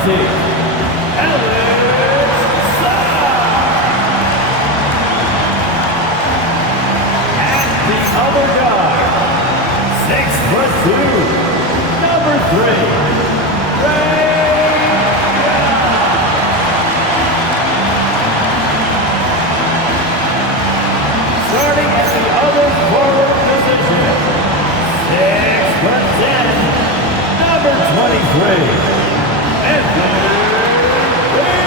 penalty, Alex and the other guy, 6'2", number 3, Ray Young. Starting at the other forward position, 6'10", number 23, Anthony Davis.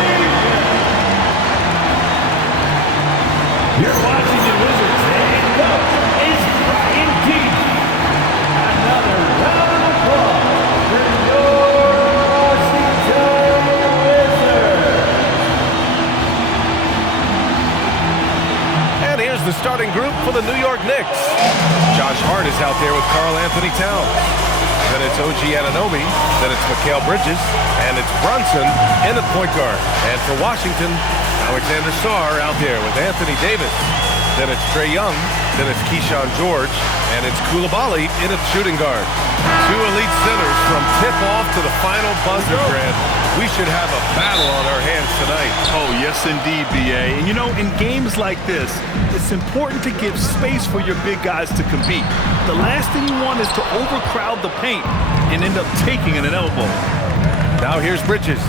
You're watching the Wizards, and coach is Brian Keefe. Another round of applause for your Washington Wizards. And here's the starting group for the New York Knicks. Josh Hart is out there with Karl Anthony Towns. Then it's OG Anunoby, then it's Mikal Bridges, and it's Brunson in at point guard. And for Washington, Alexander Sarr out there with Anthony Davis. Then it's Trae Young, then it's Keyshawn George, and it's Coulibaly in at shooting guard. Two elite centers from tip-off to the final buzzer, Grant. We should have a battle on our hands tonight. Oh, yes, indeed, B.A. And, you know, in games like this, it's important to give space for your big guys to compete. The last thing you want is to overcrowd the paint and end up taking an elbow. Now here's Bridges.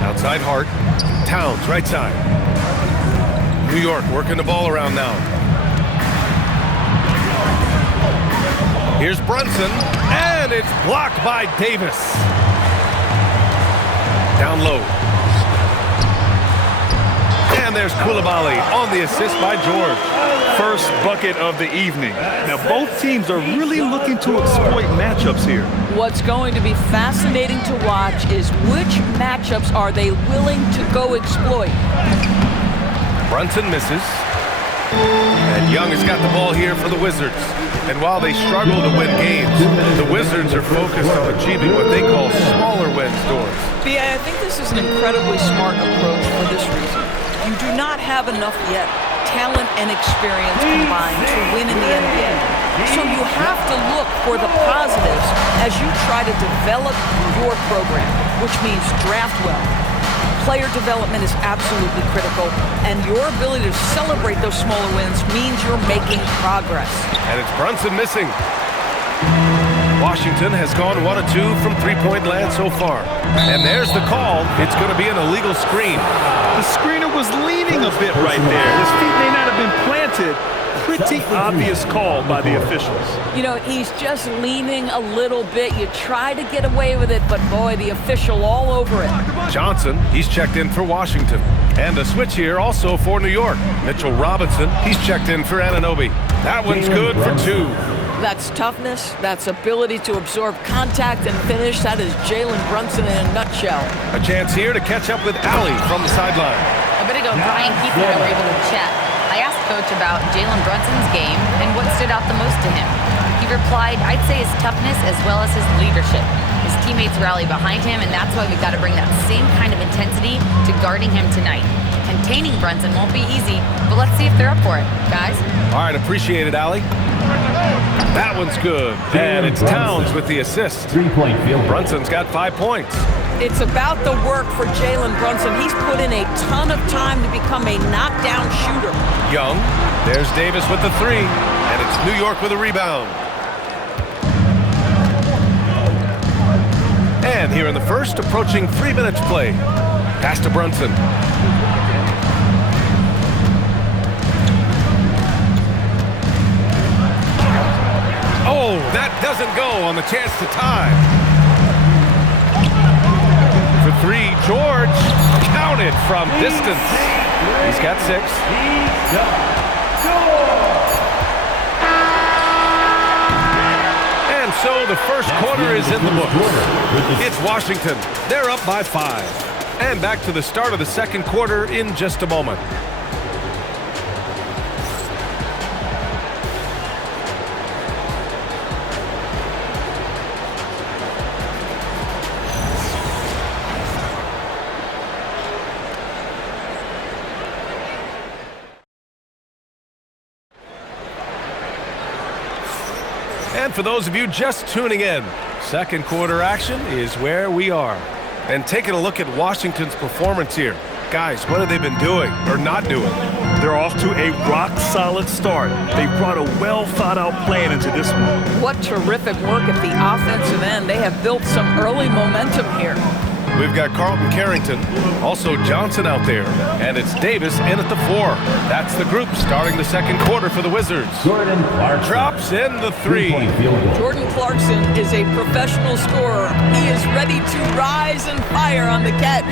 Outside Hart. Towns, right side. New York working the ball around now. Here's Brunson, and it's blocked by Davis. Down low. And there's Coulibaly on the assist by George. First bucket of the evening. Now, both teams are really looking to exploit matchups here. What's going to be fascinating to watch is which matchups are they willing to go exploit. Brunson misses. And Young has got the ball here for the Wizards. And while they struggle to win games, the Wizards are focused on achieving what they call smaller wins, Doris. B.A., I think this is an incredibly smart approach for this reason. You do not have enough yet talent and experience combined to win in the NBA. So you have to look for the positives as you try to develop your program, which means draft well. Player development is absolutely critical, and your ability to celebrate those smaller wins means you're making progress. And it's Brunson missing. Washington has gone 1 of 2 from three-point land so far. And there's the call. It's going to be an illegal screen. The screener was leaning a bit right there. His feet may not have been planted. Pretty obvious call by the officials. You know, he's just leaning a little bit. You try to get away with it, but boy, the official all over it. Johnson, he's checked in for Washington. And a switch here also for New York. Mitchell Robinson, he's checked in for Anunoby. That one's good for 2. That's toughness, that's ability to absorb contact and finish. That is Jalen Brunson in a nutshell. A chance here to catch up with Allie from the sideline. A bit ago, Brian Keefe and I were able to chat. I asked Coach about Jalen Brunson's game and what stood out the most to him. He replied, I'd say his toughness as well as his leadership. His teammates rally behind him, and that's why we've got to bring that same kind of intensity to guarding him tonight. Containing Brunson won't be easy, but let's see if they're up for it, guys. All right, appreciate it, Allie. That one's good. And it's Towns with the assist. Three-point field. Brunson's got 5 points. It's about the work for Jalen Brunson. He's put in a ton of time to become a knockdown shooter. Young, there's Davis with the 3, and it's New York with a rebound. And here in the first, approaching 3 minutes play. Pass to Brunson. Oh, that doesn't go on the chance to tie. For 3, George, counted from distance. He's got 6. And so the first quarter is in the books. It's Washington. They're up by 5. And back to the start of the second quarter in just a moment. And for those of you just tuning in, second quarter action is where we are. And taking a look at Washington's performance here. Guys, what have they been doing or not doing? They're off to a rock-solid start. They brought a well-thought-out plan into this one. What terrific work at the offensive end. They have built some early momentum here. We've got Carlton Carrington, also Johnson out there, and it's Davis in at the 4. That's the group starting the second quarter for the Wizards. Jordan Clarkson. Drops in the 3. Three-point field goal. Jordan Clarkson is a professional scorer. He is ready to rise and fire on the catch.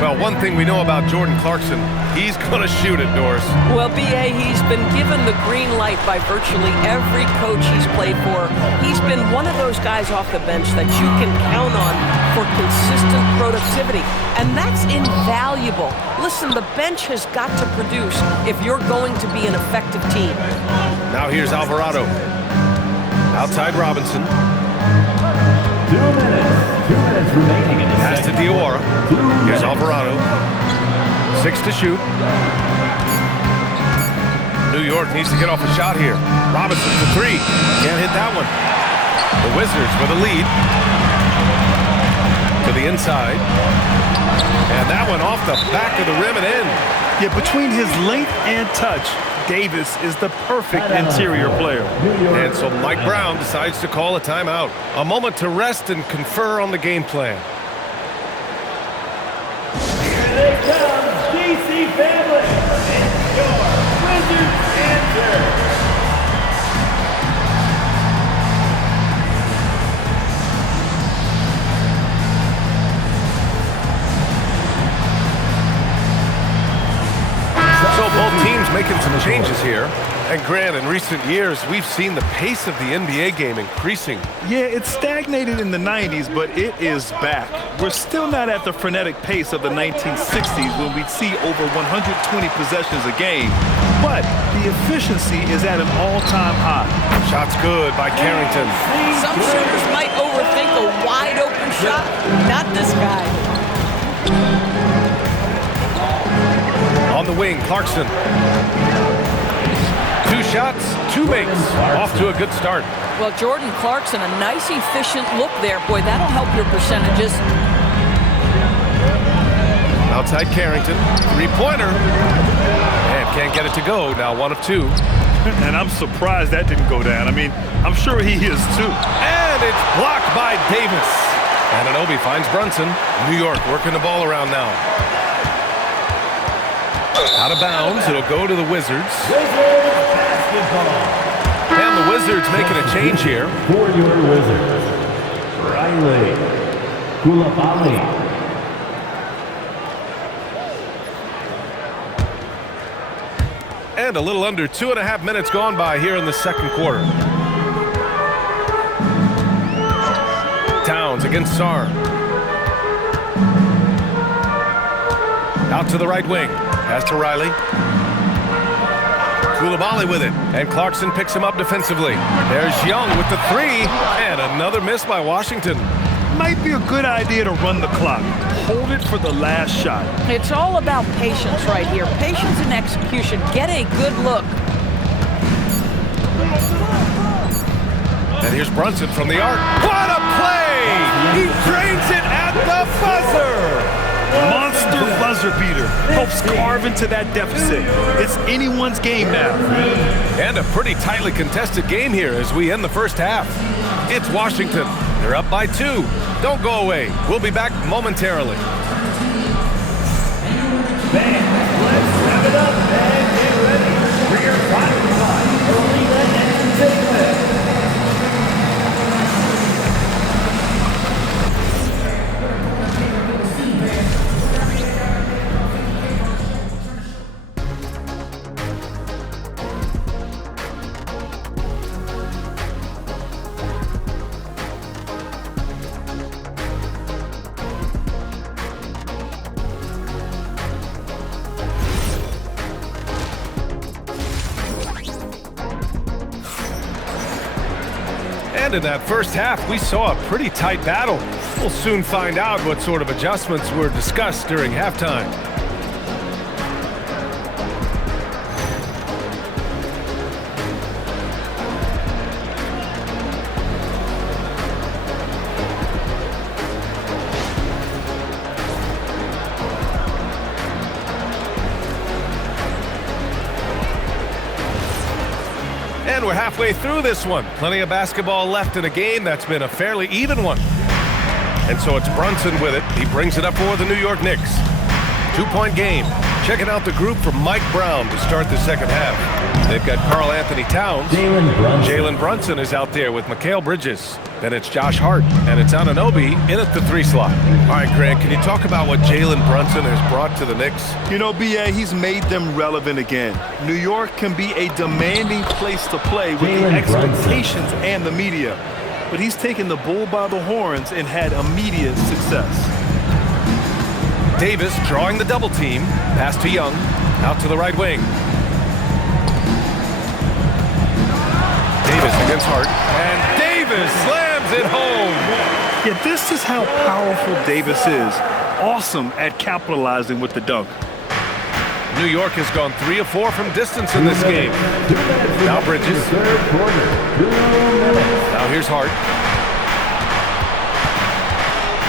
Well, one thing we know about Jordan Clarkson, he's going to shoot it, Doris. Well, B.A., he's been given the green light by virtually every coach he's played for. He's been one of those guys off the bench that you can count on for consistent productivity, and that's invaluable. Listen, the bench has got to produce if you're going to be an effective team. Now here's Alvarado. Outside Robinson. 2 minutes remaining in the Pass to second. Diawara. Here's Alvarado. 6 to shoot. New York needs to get off a shot here. Robinson for 3. Can't hit that one. The Wizards with a lead. To the inside. And that one off the back of the rim and in. Yeah, between his length and touch, Davis is the perfect interior player. And so Mike Brown decides to call a timeout. A moment to rest and confer on the game plan. Here they come, DC family, and your Wizards answer. So both teams making some changes here. And Grant, in recent years, we've seen the pace of the NBA game increasing. Yeah, it stagnated in the 90s, but it is back. We're still not at the frenetic pace of the 1960s when we'd see over 120 possessions a game, but the efficiency is at an all-time high. Shots good by Carrington. Some shooters might overthink a wide-open shot. Not this guy. On the wing, Clarkson. 2 shots, 2 makes. Off to a good start. Well, Jordan Clarkson, a nice, efficient look there. Boy, that'll help your percentages. Outside Carrington. 3-pointer. And can't get it to go. Now 1 of 2. And I'm surprised that didn't go down. I mean, I'm sure he is too. And it's blocked by Davis. Anunoby finds Brunson. New York working the ball around now. Out of bounds. It'll go to the Wizards. Wizards basketball. And the Wizards making a change here. For your Wizards, Riley Koulibaly. And a little under 2.5 minutes gone by here in the second quarter. Towns against Sarr. Out to the right wing. Pass to Riley. Koulibaly with it. And Clarkson picks him up defensively. There's Young with the 3. And another miss by Washington. Might be a good idea to run the clock. Hold it for the last shot. It's all about patience right here. Patience and execution. Get a good look. And here's Brunson from the arc. What a play! He drains it at the buzzer! Monster buzzer beater. Helps carve into that deficit. It's anyone's game now. And a pretty tightly contested game here as we end the first half. It's Washington. They're up by 2. Don't go away. We'll be back momentarily. Fans, let's wrap it up and get ready for your final fight. Only the next 6 minutes. And in that first half, we saw a pretty tight battle. We'll soon find out what sort of adjustments were discussed during halftime. And we're halfway through this one. Plenty of basketball left in a game that's been a fairly even one. And so it's Brunson with it. He brings it up for the New York Knicks. 2-point game. Checking out the group from Mike Brown to start the second half. They've got Karl Anthony Towns. Jalen Brunson is out there with Mikal Bridges. Then it's Josh Hart, and it's Anunoby in at the 3 slot. All right, Grant, can you talk about what Jalen Brunson has brought to the Knicks? You know, B.A., he's made them relevant again. New York can be a demanding place to play with the expectations and the media. But he's taken the bull by the horns and had immediate success. Davis drawing the double team. Pass to Young. Out to the right wing. Davis against Hart. And Davis slams it home. Yeah, this is how powerful Davis is. Awesome at capitalizing with the dunk. New York has gone 3 of 4 from distance in this game. Now Bridges. Now here's Hart.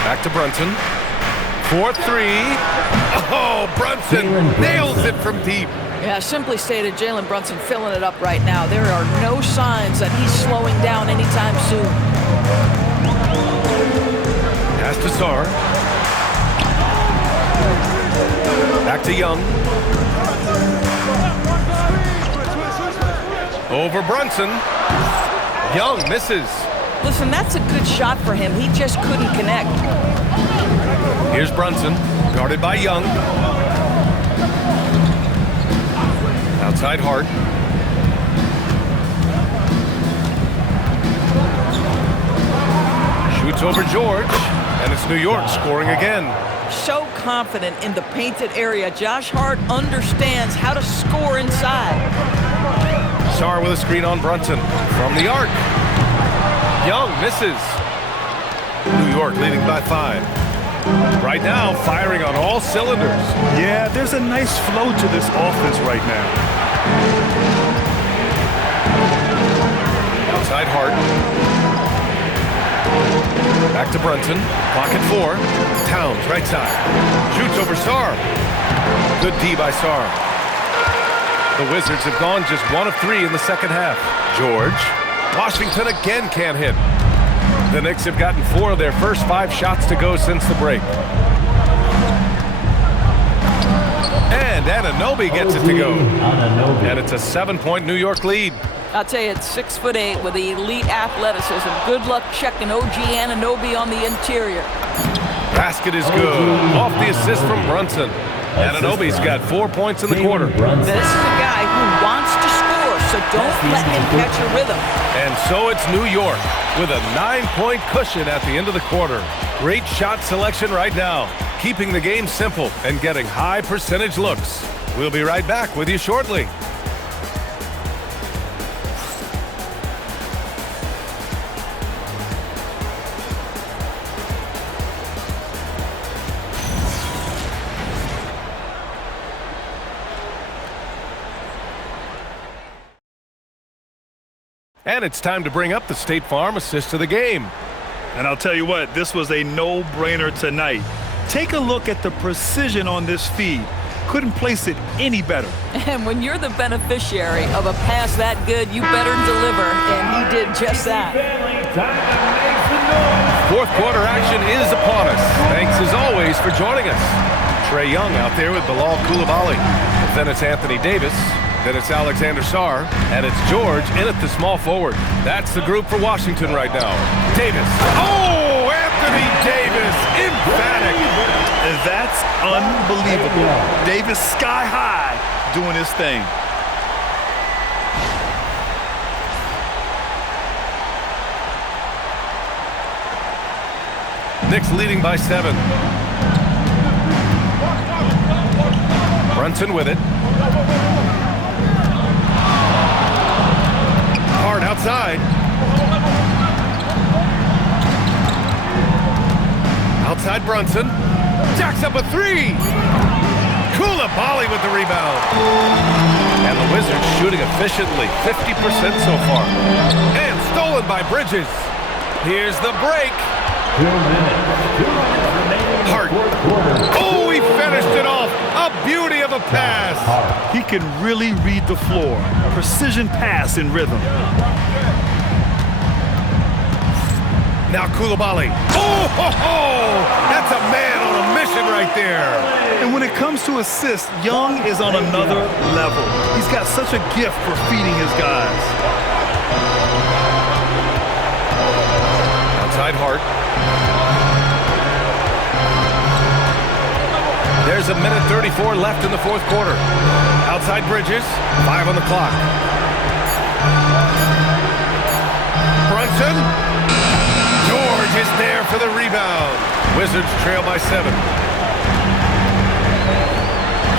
Back to Brunson. 4-3. Oh, Brunson nails it from deep. Yeah, simply stated, Jalen Brunson filling it up right now. There are no signs that he's slowing down anytime soon. Pass to Sarr. Back to Young. Over Brunson. Young misses. Listen, that's a good shot for him. He just couldn't connect. Here's Brunson, guarded by Young. Outside Hart. Shoots over George, and it's New York scoring again. So confident in the painted area. Josh Hart understands how to score inside. Sarr with a screen on Brunson from the arc. Young misses. New York leading by 5. Right now, firing on all cylinders. Yeah, there's a nice flow to this offense right now. Outside Hart. Back to Brunson. Clock at 4. Towns, right side. Shoots over Sarr. Good D by Sarr. The Wizards have gone just 1 of 3 in the second half. George. Washington again can't hit. The Knicks have gotten 4 of their first 5 shots to go since the break. And Anunoby gets it to go. And it's a 7-point New York lead. I'll tell you, it's 6'8" with elite athleticism. Good luck checking OG Anunoby on the interior. Basket is good. Off the assist from Brunson. Anunoby's got 4 points in the quarter. This is a guy who wants to score, so don't let him catch a rhythm. And so it's New York with a 9-point cushion at the end of the quarter. Great shot selection right now, keeping the game simple and getting high percentage looks. We'll be right back with you shortly. And it's time to bring up the State Farm assist of the game. And I'll tell you what, this was a no-brainer tonight. Take a look at the precision on this feed. Couldn't place it any better. And when you're the beneficiary of a pass that good, you better deliver, and he did just that. Fourth quarter action is upon us. Thanks as always for joining us. Trae Young out there with Bilal Coulibaly. Then it's Anthony Davis. Then it's Alexander Sarr, and it's George in at the small forward. That's the group for Washington right now. Davis. Oh, Anthony Davis, emphatic. And that's unbelievable. Davis sky high doing his thing. Knicks leading by 7. Brunson with it. Hard outside. Outside Brunson. Jacks up a 3. Coulibaly with the rebound. And the Wizards shooting efficiently. 50% so far. And stolen by Bridges. Here's the break. Hart. Oh, he finished it off. A beauty of a pass. He can really read the floor. Precision pass in rhythm. Now Coulibaly. Oh, ho, ho! That's a man on a mission right there. And when it comes to assists, Young is on another level. He's got such a gift for feeding his guys. Outside Hart. There's a minute 34 left in the fourth quarter. Outside Bridges, 5 on the clock. Brunson. George is there for the rebound. Wizards trail by 7.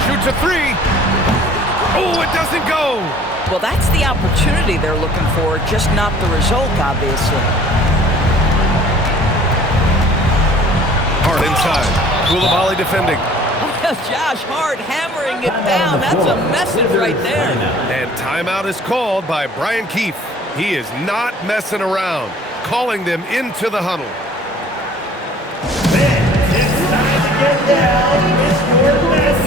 Shoots a 3. Oh, it doesn't go. Well, that's the opportunity they're looking for, just not the result, obviously. Hart inside. Coulibaly defending. Josh Hart hammering it down. That's a message right there. And timeout is called by Brian Keefe. He is not messing around, calling them into the huddle. It's time to get down with your best.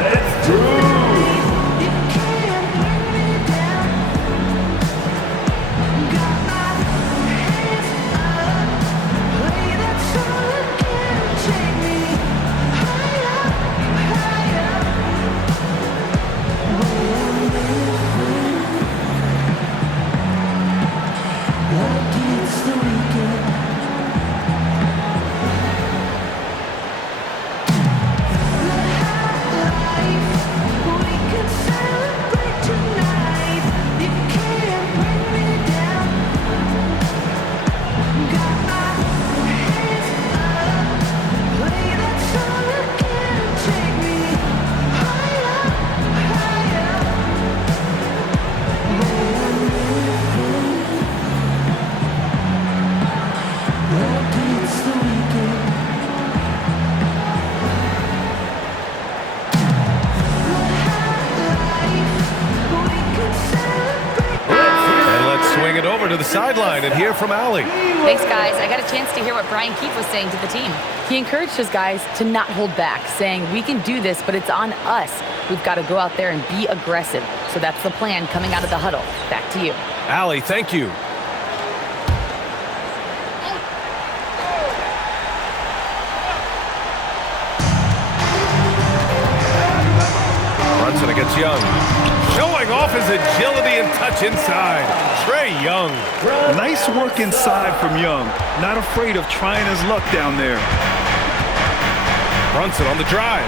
Let's do. To the sideline and hear from Allie. Thanks, guys. I got a chance to hear what Brian Keefe was saying to the team. He encouraged his guys to not hold back, saying, we can do this, but it's on us. We've got to go out there and be aggressive. So that's the plan coming out of the huddle. Back to you. Allie, thank you. Brunson against Young. Showing off his agility and touch inside. Trae Young. Nice work inside from Young. Not afraid of trying his luck down there. Brunson on the drive.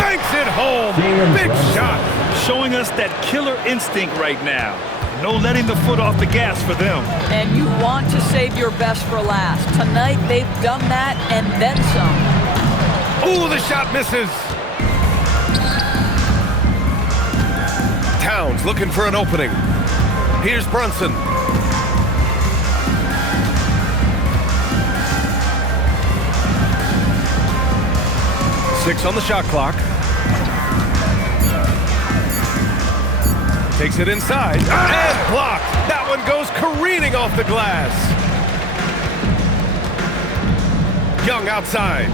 Banks it home. Big shot. Showing us that killer instinct right now. No letting the foot off the gas for them. And you want to save your best for last. Tonight they've done that and then some. Ooh, the shot misses. Towns looking for an opening. Here's Brunson. Six on the shot clock. Takes it inside and blocked. That one goes careening off the glass. Young outside.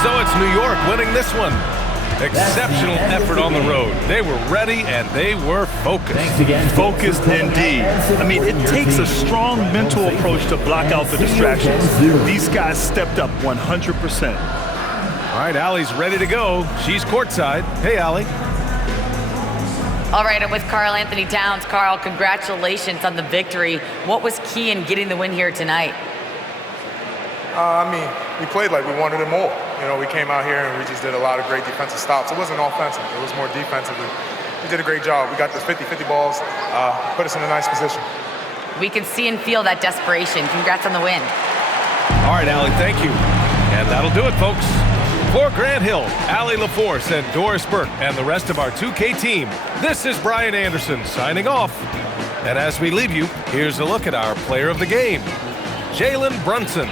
So it's New York winning this one. Exceptional effort on the road. They were ready and they were focused. Focused indeed. I mean, it takes a strong mental approach to block out the distractions. These guys stepped up 100%. All right, Allie's ready to go. She's courtside. Hey, Allie. All right, I'm with Karl Anthony Towns. Karl, congratulations on the victory. What was key in getting the win here tonight? We played like we wanted it more. You know, we came out here and we just did a lot of great defensive stops. It wasn't offensive. It was more defensively. We did a great job. We got the 50-50 balls, put us in a nice position. We can see and feel that desperation. Congrats on the win. All right, Allie, thank you. And that'll do it, folks. For Grant Hill, Allie LaForce, and Doris Burke, and the rest of our 2K team, this is Brian Anderson signing off. And as we leave you, here's a look at our player of the game, Jalen Brunson.